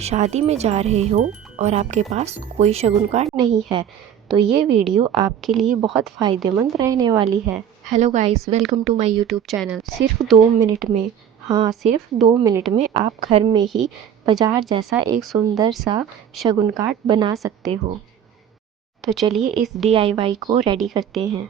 शादी में जा रहे हो और आपके पास कोई शगुन कार्ड नहीं है तो ये वीडियो आपके लिए बहुत फ़ायदेमंद रहने वाली है। Hello guys, welcome to my YouTube channel. सिर्फ 2 मिनट में, हाँ सिर्फ 2 मिनट में आप घर में ही बाजार जैसा एक सुंदर सा शगुन कार्ड बना सकते हो। तो चलिए इस DIY को रेडी करते हैं।